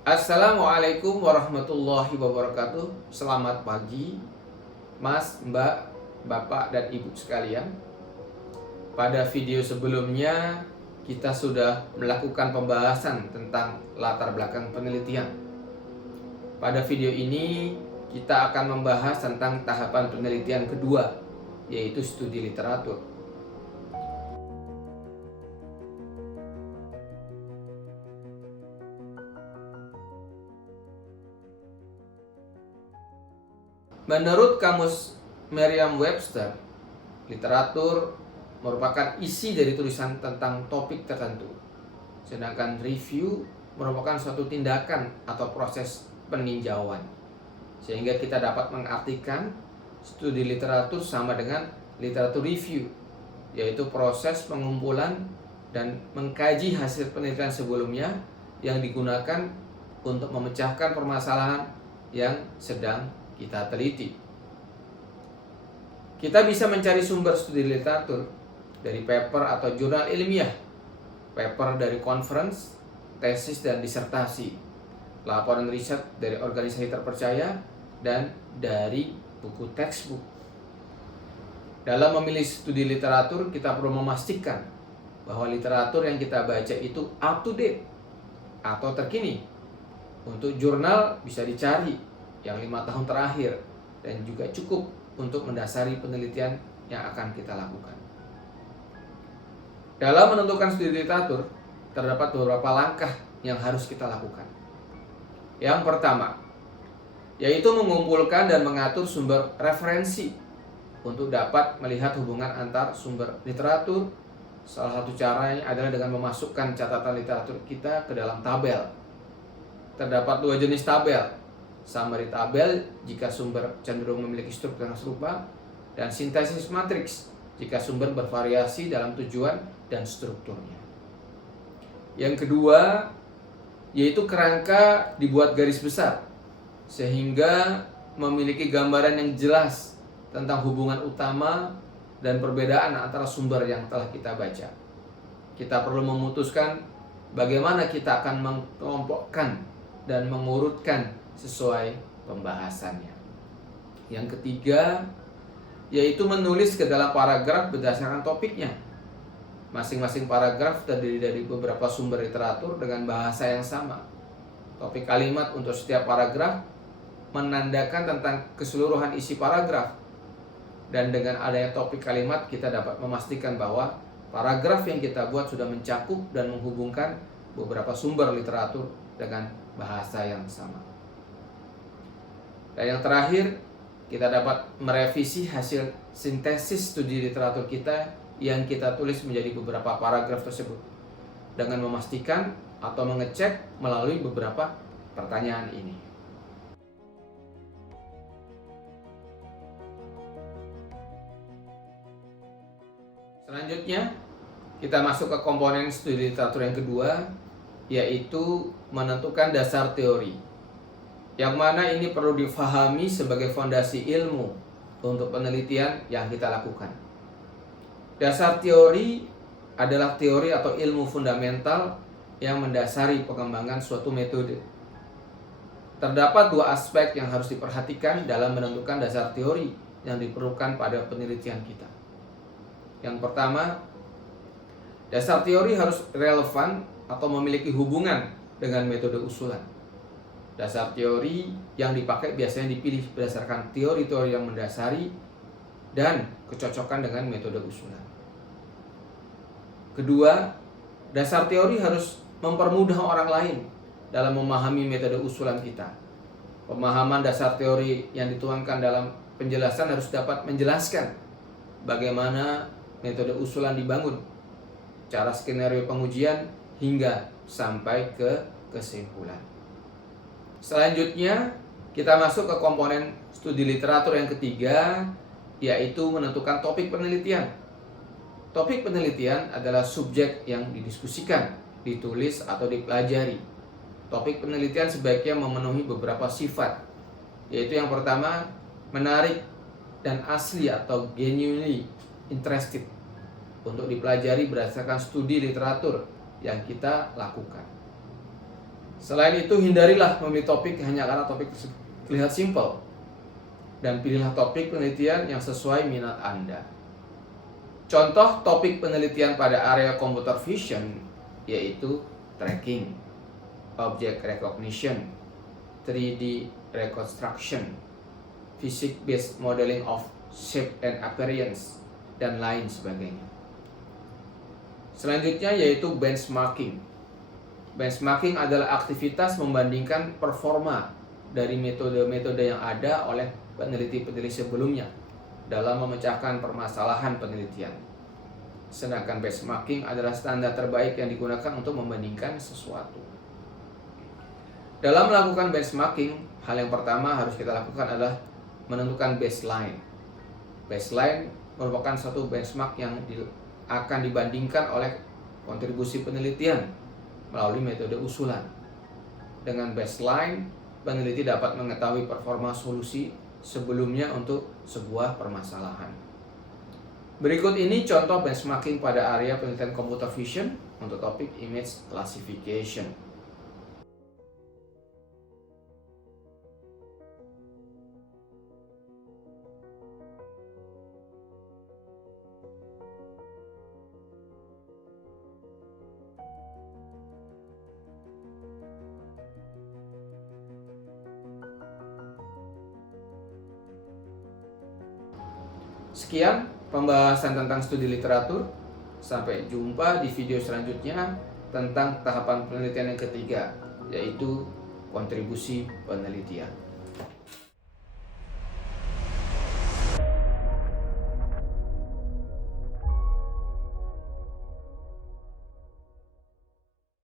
Assalamualaikum warahmatullahi wabarakatuh. Selamat pagi, Mas, Mbak, Bapak, dan Ibu sekalian. Pada video sebelumnya, kita sudah melakukan pembahasan tentang latar belakang penelitian. Pada video ini, kita akan membahas tentang tahapan penelitian kedua, yaitu studi literatur. Menurut Kamus Merriam-Webster, literatur merupakan isi dari tulisan tentang topik tertentu. Sedangkan review merupakan suatu tindakan atau proses peninjauan. Sehingga kita dapat mengartikan studi literatur sama dengan literatur review, yaitu proses pengumpulan dan mengkaji hasil penelitian sebelumnya yang digunakan untuk memecahkan permasalahan yang sedang kita teliti. Kita bisa mencari sumber studi literatur dari paper atau jurnal ilmiah, paper dari conference, tesis dan disertasi, laporan riset dari organisasi terpercaya, dan dari buku textbook. Dalam memilih studi literatur, kita perlu memastikan bahwa literatur yang kita baca itu up to date atau terkini. Untuk jurnal bisa dicari yang 5 tahun terakhir dan juga cukup untuk mendasari penelitian yang akan kita lakukan. Dalam menentukan studi literatur, terdapat beberapa langkah yang harus kita lakukan. Yang pertama, yaitu mengumpulkan dan mengatur sumber referensi untuk dapat melihat hubungan antar sumber literatur. Salah satu caranya adalah dengan memasukkan catatan literatur kita ke dalam tabel. Terdapat 2 jenis tabel: summary tabel jika sumber cenderung memiliki struktur yang serupa, dan sintesis matriks jika sumber bervariasi dalam tujuan dan strukturnya. Yang kedua, yaitu kerangka dibuat garis besar sehingga memiliki gambaran yang jelas tentang hubungan utama dan perbedaan antara sumber yang telah kita baca. Kita perlu memutuskan bagaimana kita akan mengelompokkan dan mengurutkan sesuai pembahasannya. Yang ketiga, yaitu menulis ke dalam paragraf berdasarkan topiknya. Masing-masing paragraf terdiri dari beberapa sumber literatur dengan bahasa yang sama. Topik kalimat untuk setiap paragraf menandakan tentang keseluruhan isi paragraf. Dan dengan adanya topik kalimat, kita dapat memastikan bahwa paragraf yang kita buat sudah mencakup dan menghubungkan beberapa sumber literatur dengan bahasa yang sama. Dan yang terakhir, kita dapat merevisi hasil sintesis studi literatur kita yang kita tulis menjadi beberapa paragraf tersebut dengan memastikan atau mengecek melalui beberapa pertanyaan ini. Selanjutnya, kita masuk ke komponen studi literatur yang kedua, yaitu menentukan dasar teori, yang mana ini perlu difahami sebagai fondasi ilmu untuk penelitian yang kita lakukan. Dasar teori adalah teori atau ilmu fundamental yang mendasari pengembangan suatu metode. Terdapat 2 aspek yang harus diperhatikan dalam menentukan dasar teori yang diperlukan pada penelitian kita. Yang pertama, dasar teori harus relevan atau memiliki hubungan dengan metode usulan. Dasar teori yang dipakai biasanya dipilih berdasarkan teori-teori yang mendasari dan kecocokan dengan metode usulan. Kedua, dasar teori harus mempermudah orang lain dalam memahami metode usulan kita. Pemahaman dasar teori yang dituangkan dalam penjelasan harus dapat menjelaskan bagaimana metode usulan dibangun, cara skenario pengujian, hingga sampai ke kesimpulan. Selanjutnya, kita masuk ke komponen studi literatur yang ketiga, yaitu menentukan topik penelitian. Topik penelitian adalah subjek yang didiskusikan, ditulis, atau dipelajari. Topik penelitian sebaiknya memenuhi beberapa sifat, yaitu yang pertama, menarik dan asli atau genuinely interested untuk dipelajari berdasarkan studi literatur yang kita lakukan. Selain itu, hindarilah memilih topik hanya karena topik tersebut terlihat simpel, dan pilihlah topik penelitian yang sesuai minat Anda. Contoh topik penelitian pada area computer vision yaitu tracking, object recognition, 3D reconstruction, physics-based modeling of shape and appearance, dan lain sebagainya. Selanjutnya yaitu benchmarking. Benchmarking adalah aktivitas membandingkan performa dari metode-metode yang ada oleh peneliti-peneliti sebelumnya dalam memecahkan permasalahan penelitian. Sedangkan benchmarking adalah standar terbaik yang digunakan untuk membandingkan sesuatu. Dalam melakukan benchmarking, hal yang pertama harus kita lakukan adalah menentukan baseline. Baseline merupakan suatu benchmark yang akan dibandingkan oleh kontribusi penelitian melalui metode usulan. Dengan baseline, peneliti dapat mengetahui performa solusi sebelumnya untuk sebuah permasalahan. Berikut ini contoh benchmarking pada area penelitian computer vision untuk topik image classification. Sekian pembahasan tentang studi literatur. Sampai jumpa di video selanjutnya tentang tahapan penelitian yang ketiga, yaitu kontribusi penelitian.